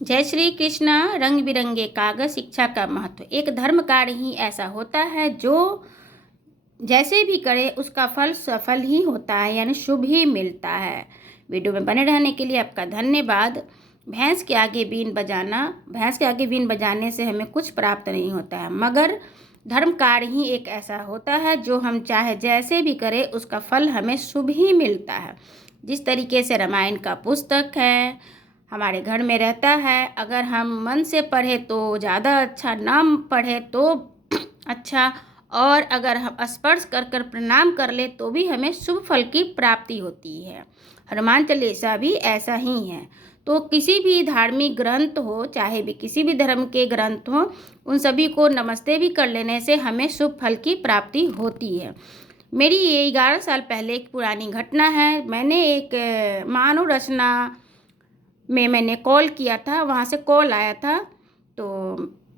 जय श्री कृष्ण। रंग बिरंगे कागज, शिक्षा का महत्व। एक धर्म कार्य ही ऐसा होता है जो जैसे भी करे उसका फल सफल ही होता है, यानी शुभ ही मिलता है। वीडियो में बने रहने के लिए आपका धन्यवाद। भैंस के आगे बीन बजाने से हमें कुछ प्राप्त नहीं होता है, मगर धर्म कार्य ही एक ऐसा होता है जो हम चाहे जैसे भी करें उसका फल हमें शुभ ही मिलता है। जिस तरीके से रामायण का पुस्तक है हमारे घर में रहता है, अगर हम मन से पढ़े तो ज़्यादा अच्छा, ना पढ़े तो अच्छा, और अगर हम स्पर्श कर कर प्रणाम कर ले तो भी हमें शुभ फल की प्राप्ति होती है। हनुमान चालीसा भी ऐसा ही है। तो किसी भी धार्मिक ग्रंथ हो, चाहे भी किसी भी धर्म के ग्रंथ हो, उन सभी को नमस्ते भी कर लेने से हमें शुभ फल की प्राप्ति होती है। मेरी ये 11 साल पहले एक पुरानी घटना है। मैंने एक मानव रचना में मैंने कॉल किया था, वहाँ से कॉल आया था। तो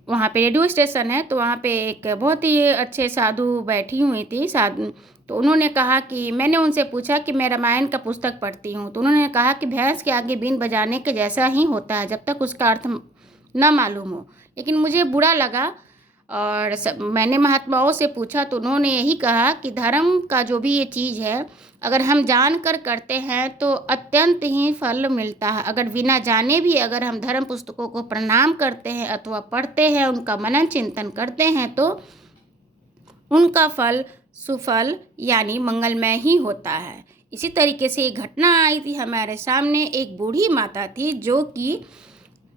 वहाँ पे रेडियो स्टेशन है, तो वहाँ पे एक बहुत ही अच्छे साधु बैठी हुई थी साधु। तो उन्होंने कहा कि, मैंने उनसे पूछा कि मैं रामायण का पुस्तक पढ़ती हूँ, तो उन्होंने कहा कि भैंस के आगे बीन बजाने के जैसा ही होता है जब तक उसका अर्थ न मालूम हो। लेकिन मुझे बुरा लगा और मैंने महात्माओं से पूछा तो उन्होंने यही कहा कि धर्म का जो भी ये चीज़ है, अगर हम जान कर करते हैं तो अत्यंत ही फल मिलता है। अगर बिना जाने भी अगर हम धर्म पुस्तकों को प्रणाम करते हैं अथवा पढ़ते हैं, उनका मनन चिंतन करते हैं, तो उनका फल सुफल यानी मंगलमय ही होता है। इसी तरीके से एक घटना आई थी हमारे सामने। एक बूढ़ी माता थी जो कि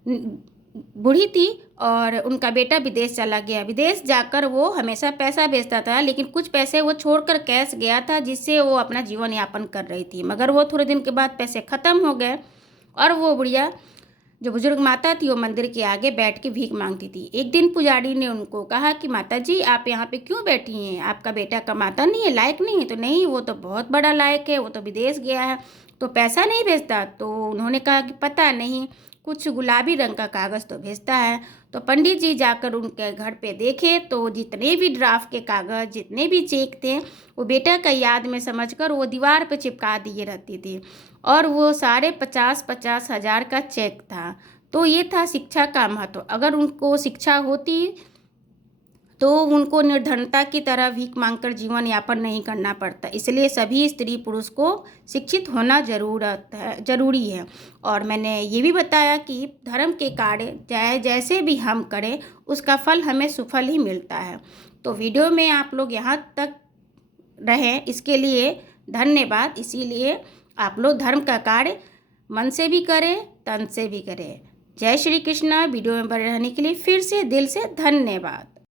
बूढ़ी थी और उनका बेटा विदेश चला गया। विदेश जाकर वो हमेशा पैसा भेजता था, लेकिन कुछ पैसे वो छोड़कर कैश गया था जिससे वो अपना जीवन यापन कर रही थी। मगर वो थोड़े दिन के बाद पैसे ख़त्म हो गए और वो बुढ़िया, जो बुजुर्ग माता थी, वो मंदिर के आगे बैठ के भीख मांगती थी। एक दिन पुजारी ने उनको कहा कि माता जी, आप यहाँ पे क्यों बैठी हैं? आपका बेटा कमाता नहीं है, लायक नहीं है? तो नहीं, वो तो बहुत बड़ा लायक है, वो तो विदेश गया है, तो पैसा नहीं भेजता। तो उन्होंने कहा कि पता नहीं, कुछ गुलाबी रंग का कागज़ तो भेजता है। तो पंडित जी जाकर उनके घर पे देखे तो जितने भी ड्राफ्ट के कागज़, जितने भी चेक थे, वो बेटा का याद में समझकर वो दीवार पे चिपका दिए रहती थी, और वो सारे 50-50 हज़ार का चेक था। तो ये था शिक्षा का महत्व। अगर उनको शिक्षा होती तो उनको निर्धनता की तरह भीख मांगकर जीवन यापन नहीं करना पड़ता। इसलिए सभी स्त्री पुरुष को शिक्षित होना ज़रूरी है। और मैंने ये भी बताया कि धर्म के कार्य चाहे जैसे भी हम करें उसका फल हमें सुफल ही मिलता है। तो वीडियो में आप लोग यहाँ तक रहें, इसके लिए धन्यवाद। इसीलिए आप लोग धर्म का कार्य मन से भी करें, तन से भी करें। जय श्री कृष्ण। वीडियो में बने रहने के लिए फिर से दिल से धन्यवाद।